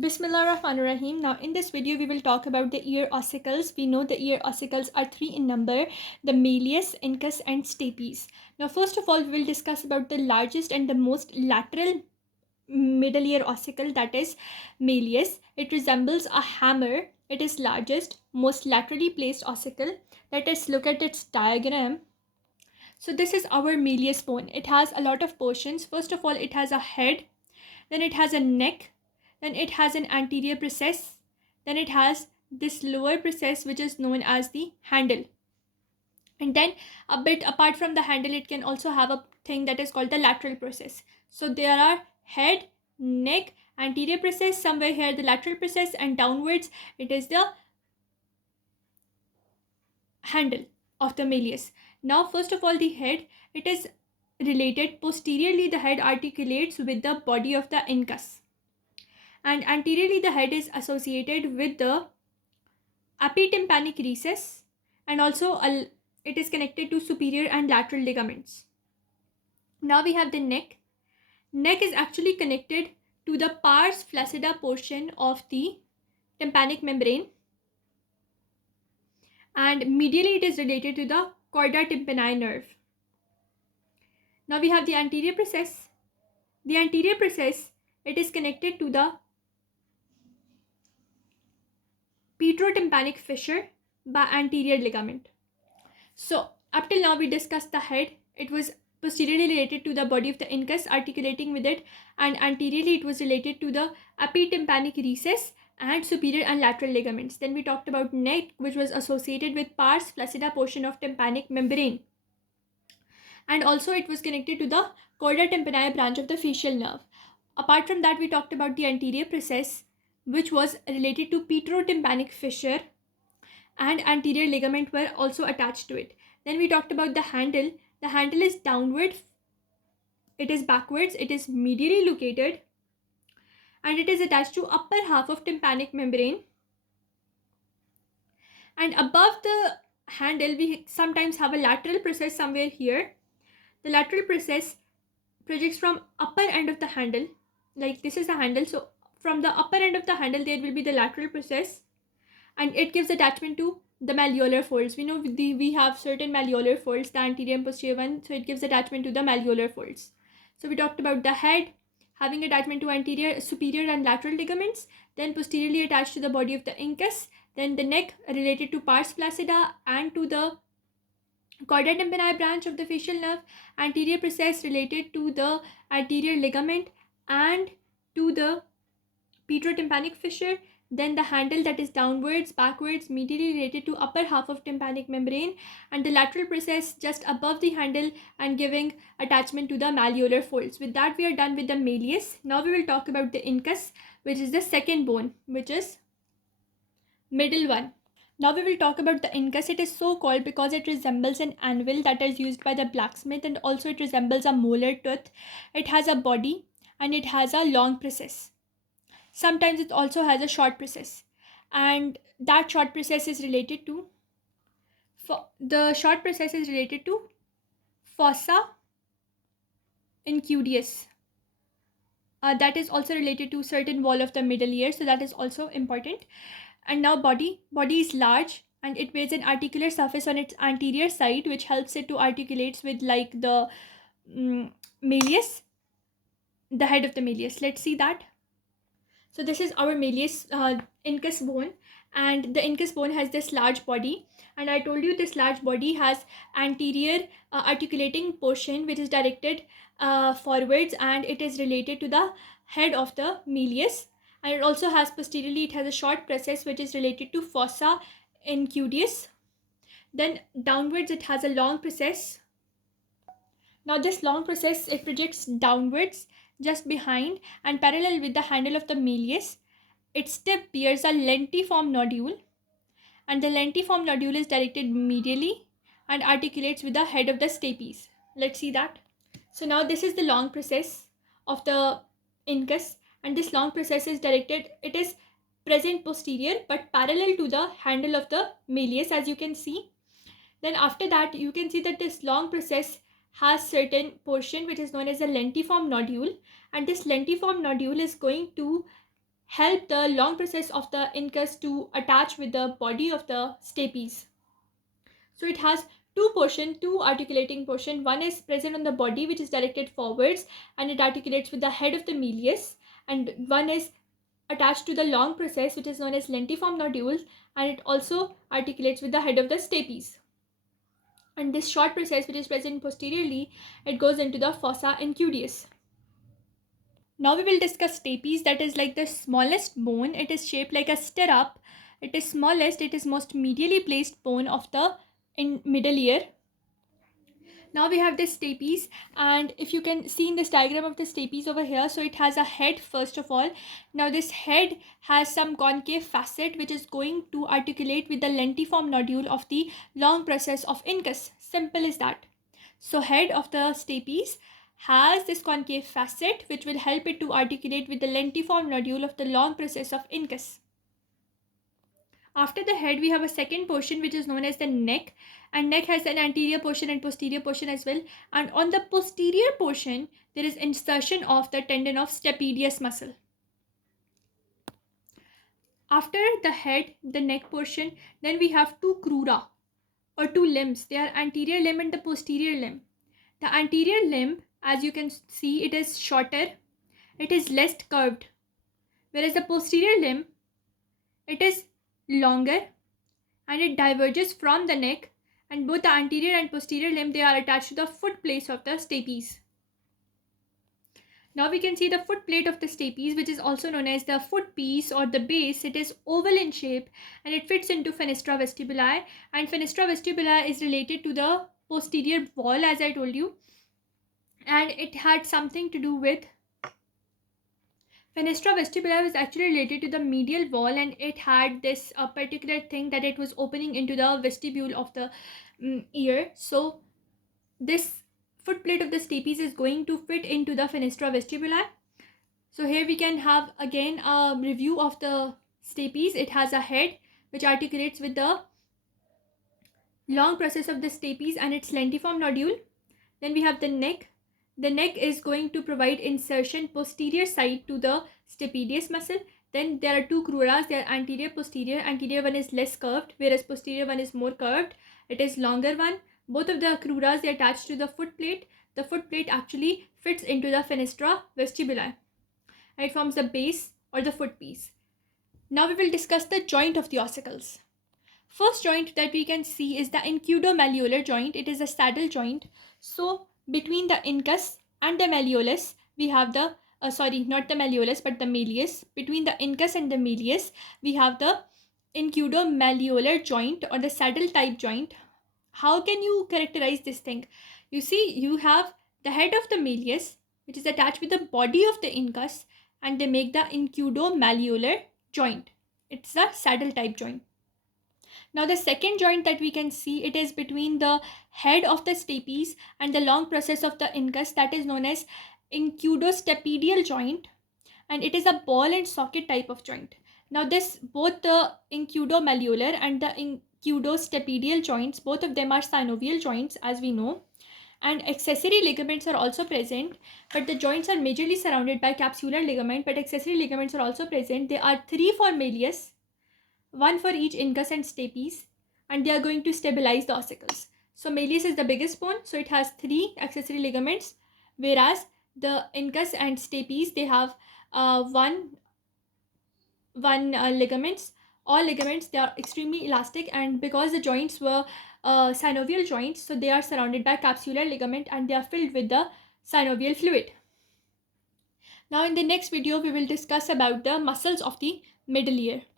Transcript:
Bismillahirrahmanirrahim. Now in this video we will talk about the ear ossicles. We know the ear ossicles are three in number: the Malleus, Incus and Stapes. Now first of all we will discuss about the largest and the most lateral middle ear ossicle, that is Malleus. It resembles a hammer. It is largest, most laterally placed ossicle. Let us look at its diagram. So this is our Malleus bone. It has a lot of portions. First of all, it has a head, then it has a neck, then it has an anterior process, then it has this lower process which is known as the handle, and then a bit apart from the handle it can also have a thing that is called the lateral process. So there are head, neck, anterior process, somewhere here the lateral process, and downwards it is the handle of the Malleus. Now first of all, the head, it is related posteriorly. The head articulates with the body of the Incus, and anteriorly the head is associated with the epitympanic recess, and also it is connected to superior and lateral ligaments. Now we have the neck. Neck is actually connected to the pars flaccida portion of the tympanic membrane, and medially it is related to the chorda tympani nerve. Now we have the anterior process. The anterior process, it is connected to the petrotympanic fissure by anterior ligament. So up till now we discussed the head. It was posteriorly related to the body of the Incus, articulating with it, and anteriorly it was related to the epitympanic recess and superior and lateral ligaments. Then we talked about neck, which was associated with pars flaccida portion of tympanic membrane, and also it was connected to the chorda tympani branch of the facial nerve. Apart from that, we talked about the anterior process, which was related to petrotympanic fissure, and anterior ligament were also attached to it. Then we talked about the handle. The handle is downward, it is backwards, it is medially located, and it is attached to upper half of tympanic membrane. And above the handle we sometimes have a lateral process somewhere here. The lateral process projects from upper end of the handle, like this is the handle, so from the upper end of the handle there will be the lateral process, and it gives attachment to the malleolar folds. We know we have certain malleolar folds, the anterior and posterior one, so it gives attachment to the malleolar folds. So we talked about the head having attachment to anterior, superior and lateral ligaments, then posteriorly attached to the body of the Incus, then the neck related to pars flaccida and to the chorda tympani branch of the facial nerve, anterior process related to the anterior ligament and to the petrotympanic fissure, then the handle that is downwards, backwards, medially related to upper half of tympanic membrane, and the lateral process just above the handle and giving attachment to the malleolar folds. With that we are done with the Malleus. Now we will talk about the Incus, which is the second bone, which is middle one. Now we will talk about the Incus. It is so called because it resembles an anvil that is used by the blacksmith, and also it resembles a molar tooth. It has a body and it has a long process. Sometimes it also has a short process, and that short process is related to fossa incudis. That is also related to certain wall of the middle ear, so that is also important. And now body is large, and it bears an articular surface on its anterior side which helps it to articulate with like the Malleus, the head of the Malleus. Let's see that. So this is our Malleus Incus bone, and the Incus bone has this large body, and I told you this large body has anterior articulating portion which is directed forwards, and it is related to the head of the Malleus, and it also has posteriorly, it has a short process which is related to fossa incudis. Then downwards it has a long process. Now this long process, it projects downwards just behind and parallel with the handle of the Malleus. Its tip bears a lentiform nodule, and the lentiform nodule is directed medially and articulates with the head of the Stapes. Let's see that. So now this is the long process of the Incus, and this long process is directed, it is present posterior but parallel to the handle of the Malleus, as you can see. Then after that you can see that this long process has certain portion which is known as a lentiform nodule, and this lentiform nodule is going to help the long process of the incus to attach with the body of the stapes. So it has two articulating portion. One is present on the body, which is directed forwards, and it articulates with the head of the Malleus, and one is attached to the long process, which is known as lentiform nodule, and it also articulates with the head of the stapes. And this short process, which is present posteriorly, it goes into the fossa incudius. Now we will discuss stapes, that is like the smallest bone. It is shaped like a stirrup. It is smallest, it is most medially placed bone of the middle ear. Now we have the stapes, and if you can see in this diagram of the stapes over here, so it has a head first of all. Now this head has some concave facet which is going to articulate with the lentiform nodule of the long process of incus. Simple as that. So head of the stapes has this concave facet which will help it to articulate with the lentiform nodule of the long process of incus. After the head, we have a second portion which is known as the neck, and neck has an anterior portion and posterior portion as well. And on the posterior portion, there is insertion of the tendon of stapedius muscle. After the head, the neck portion, then we have two crura or two limbs. They are anterior limb and the posterior limb. The anterior limb, as you can see, it is shorter, it is less curved, whereas the posterior limb, it is longer and it diverges from the neck, and both the anterior and posterior limb, they are attached to the foot plate of the stapes. Now we can see the foot plate of the stapes, which is also known as the foot piece or the base. It is oval in shape and it fits into fenestra vestibuli, and fenestra vestibuli is related to the posterior wall, as I told you, and it had something to do with fenestra vestibuli was actually related to the medial wall, and it had this particular thing that it was opening into the vestibule of the ear. So this foot plate of the stapes is going to fit into the fenestra vestibuli. So here we can have again a review of the stapes. It has a head which articulates with the long process of the stapes and its lentiform nodule. Then we have the neck. The neck is going to provide insertion posterior side to the stapedius muscle. Then there are two cruras. They are anterior, posterior. Anterior one is less curved, whereas posterior one is more curved. It is longer one. Both of the cruras, they are attached to the foot plate. The foot plate actually fits into the fenestra vestibuli, and it forms the base or the foot piece. Now we will discuss the joint of the ossicles. First joint that we can see is the incudo-malleolar joint. It is a saddle joint. So between the incus and the malleolus, we have the not the malleolus but the malleus. Between the incus and the malleus, we have the incudo-malleolar joint or the saddle type joint. How can you characterize this thing? You see, you have the head of the malleus, which is attached with the body of the incus, and they make the incudo-malleolar joint. It's a saddle type joint. Now the second joint that we can see, it is between the head of the stapes and the long process of the incus, that is known as incudostapedial joint, and it is a ball and socket type of joint. Now this, both the incudo-malleolar and the incudostapedial joints, both of them are synovial joints, as we know, and accessory ligaments are also present, but the joints are majorly surrounded by capsular ligament, but accessory ligaments are also present. There are three for malleus, one for each incus and stapes, and they are going to stabilize the ossicles. So malleus is the biggest bone, so it has three accessory ligaments, whereas the incus and stapes, they have one ligaments. All ligaments, they are extremely elastic, and because the joints were synovial joints, so they are surrounded by capsular ligament and they are filled with the synovial fluid. Now in the next video, we will discuss about the muscles of the middle ear.